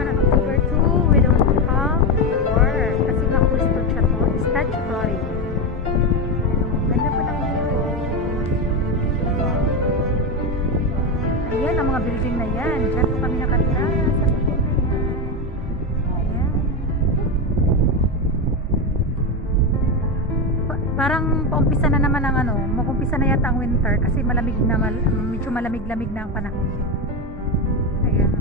on October 2, we don't have work. Kasi nga gusto siya to. Statutory. Ganda pa ng view. Ayan, ang mga building na yan. Diyan po kami nakatira. Sa building na yan. Ayan. Parang paumpisa na naman ang ano. Mag-umpisa na yata ang winter. Kasi malamig na, medyo malamig-lamig na ang panahon. Ayan.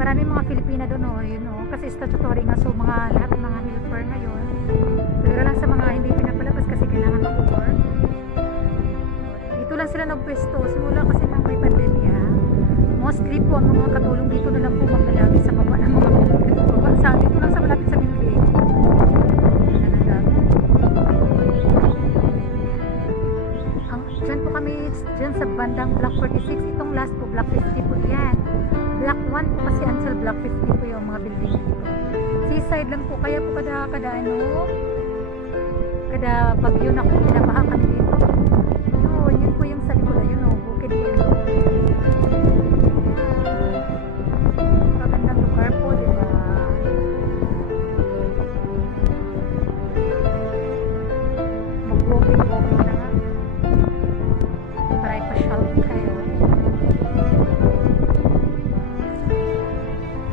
Maraming mga Filipina doon, oh, yun, oh, kasi statutory nga, so mga lahat ng mga helper ngayon, pero lang sa mga hindi pinapalabas kasi kailangan mag-work. Dito lang sila nagpwesto simula kasi nang may pandemya. Mostly po ang mga katulong dito na lang po maglalagi sa baba ng mga building. Sa dito lang sa malapit sa building. Dyan po kami, dyan sa bandang block 46, itong last po block 50 po yan. Block 1 po kasi until block 50 po yung mga building dito. Seaside lang po, kaya po kada bagyo na po, pinabaha kami dito. Yun po yung sa likod, yun o, bukid po yun. Magandang lugar po, diba? Mag-walking na nga. Para ipasyal kayo.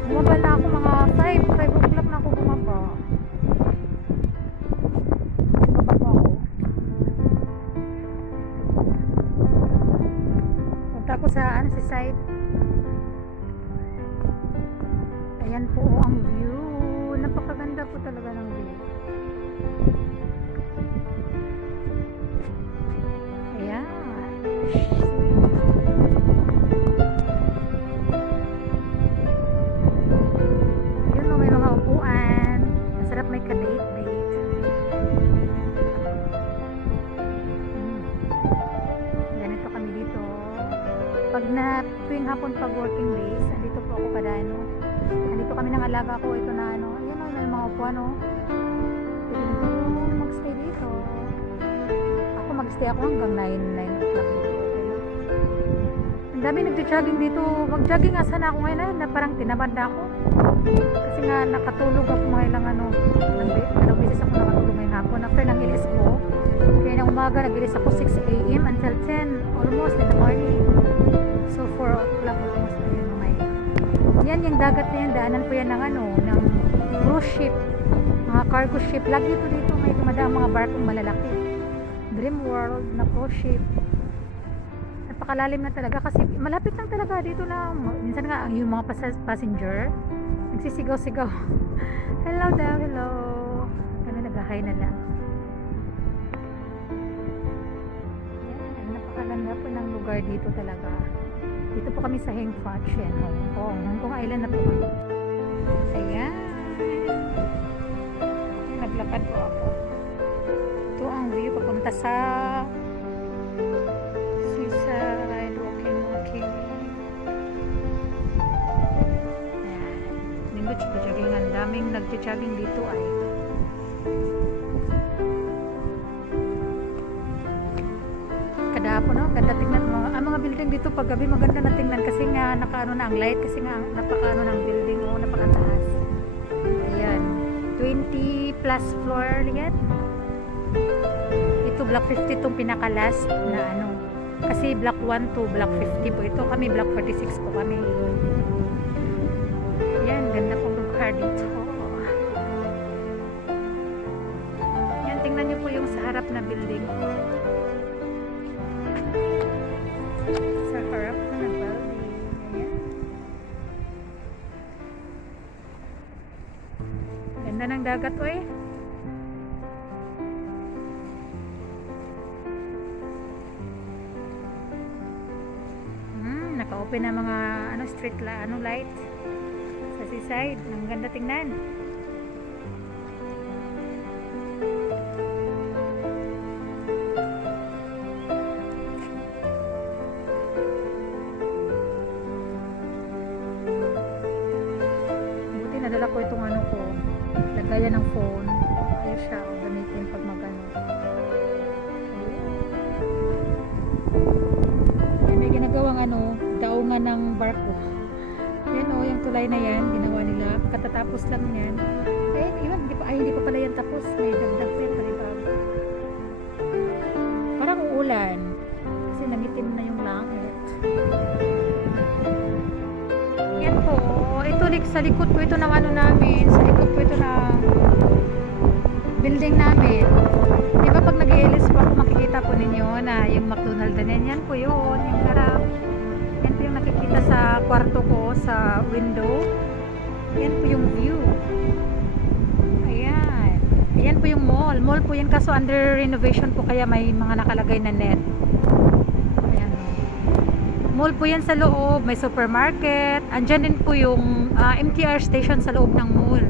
Bumaba na ako mga 5 o'clock na ako bumaba. Bumaba po ako. Punta ako sa sa site. Ayan po ang view. Napakaganda po talaga ng view. Ayan. May ka-date. Ganito kami dito. Pag na tuwing hapon pag working days, andito po ako kada ano. Andito kami ng alaga ko. Ito na ano. Ayan o, may mga upuan o. Pwede ko mag-stay dito. Ako mag-stay ako hanggang 9 o'clock dito. Ang dami nagja-jogging dito. Mag-jogging nga sana ako ngayon na parang tinabad na ako. Kasi nga nakatulog ako mga ilang ano, dalawang beses ako nakatulog ngayong hapon after ng ilis ko. Kaya na umaga nag-ilis ako 6 AM until 10 almost in the morning. So 4 o'clock almost na yun may. Yan yung dagat na yan, daanan po yan ng ano, ng cruise ship, mga cargo ship. Lagi dito may dumadaang mga barkong malalaki. Dream World na cruise ship. Napakalalim na talaga kasi malapit lang talaga dito lang. Minsan nga yung mga passenger nagsisigaw-sigaw. Hello daw, hello. Kami nag-hi na lang. Yan, napakaganda po ng lugar dito talaga. Dito po kami sa Heng Fat Shen, Hong Kong. Hong Kong Island na po kami. Ayan. Naglakad po ako. Ito ang view papunta sa seaside, walking. Jogging, ang daming nagja-jogging dito ay kadahapon, no? Ganda tingnan ang mga building dito pag gabi maganda na tingnan kasi nga nakaano na ang light kasi nga napakaano ng building o napakataas. Ayan 20 plus floor yan. Ito block 50 itong pinaka last na ano kasi block 1 to block 50 po ito, kami block 46 po kami. Yan, ganda pong lugar dito. Yan, tingnan nyo po yung sa harap na building. Sa harap na building. Ayan. Ganda ng dagat, oy. Naka-open na mga ano, street light. Sa seaside, ang ganda tingnan. Buti nadala ko itong ano ko, lagayan ng phone. Ayos siya, gamitin pag magano. May ginagawang ano, daungan ng barko. Yan o, yung tulay na yan, ginawa nila. Katatapos lang yan. Eh, yun, hindi pa pala yan tapos. May dagdag pa yan, palibag. Parang uulan. Kasi nangitim na yung langit. Yan po. Ito, sa likod po ito ng ano namin. Sa likod po ito ng building namin. Di ba pag nag-i-LS po ako, makikita po ninyo na yung McDonald's na yan. Yan po yun. Yung harap. Yan po yung nakikita sa kwarto ko, sa window. Yan po yung view. Ayan. Ayan po yung mall. Mall po yan kaso under renovation po kaya may mga nakalagay na net. Ayan. Mall po yan sa loob. May supermarket. Andyan din po yung MTR station sa loob ng mall.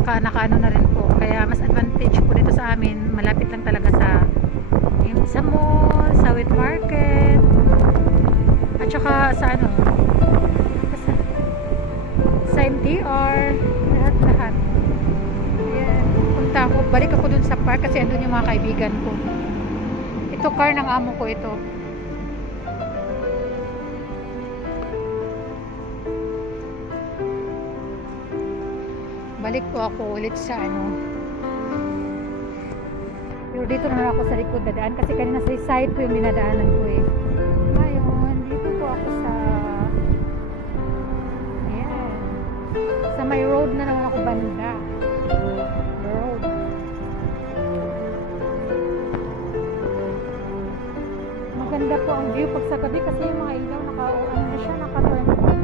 Nakaano na rin po. Kaya mas advantage po dito sa amin. Malapit lang talaga sa mall, sa wet market. At saka sa ano, sa MTR, lahat. Ayan, punta ako, balik ako dun sa park kasi andun yung mga kaibigan ko. Ito car ng amo ko ito. Balik po ako ulit sa ano. Pero dito na ako sa likod dadaan kasi kanina sa side po yung dinadaanan ko eh. Ngayon, dito po ako sa ayan. Sa may road na naman ako banda. Road. Maganda po ang view pag sa gabi kasi yung mga ilaw ano na siya, naka-turn on.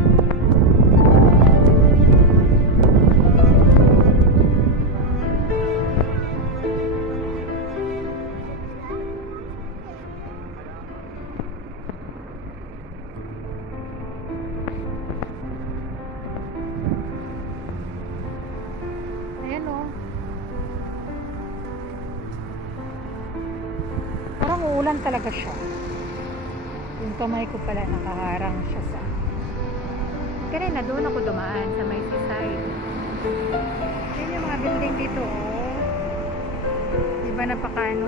Parang uulan talaga siya. Yung kamay ko pala nakaharang siya sa kanina doon ako dumaan sa may seaside. Yan yung mga building dito oh. Diba napakaano.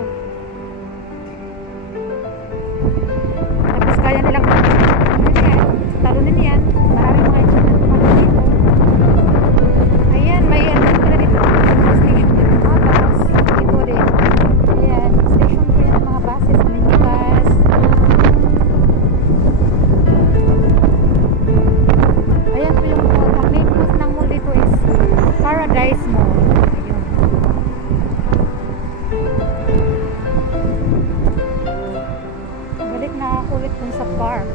Tapos kaya nilang talunin yan. Maraming mga instrument mga dito. Ayan, may ano pala dito. Station dito mga bus. Dito din. Ayan, station po yan ng mga buses. Minibus. Ayan po yung mall. Ang main route ng mall dito is Paradise Mall. Ayun. Balik na ako ulit dun sa park.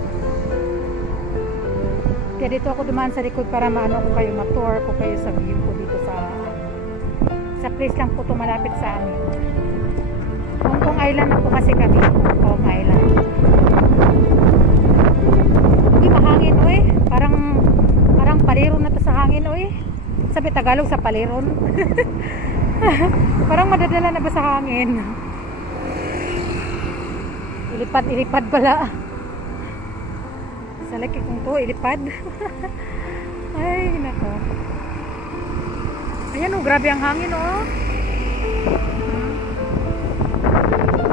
Kaya dito ako dumaan sa likod para maano ko kayo, ma-tour ko kayo sa view ko dito sa place lang po ito malapit sa amin. Hong Kong Island na po kasi kami. Hong Kong Island. Uy, mahangin uy. Parang paliron na to sa hangin uy. Sabi Tagalog sa paliron. Parang madadala na ba sa hangin? Ilipad pala. Sa laki kong to, ilipad. Ay, nako. Ayan oh, grabe ang hangin oh.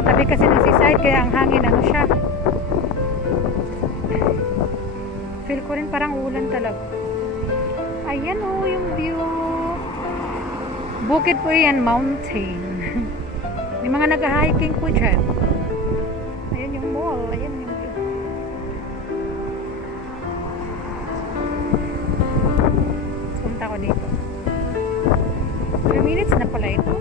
Tabi kasi ng seaside, kaya ang hangin ano siya. Feel ko rin parang ulan talaga. Ayan oh, yung view. Bukid po yan, mountain. May mga nag-hiking po dyan. Ayan yung mall, ayan yung view. Punta ko dito. 3 minutes na pala ito.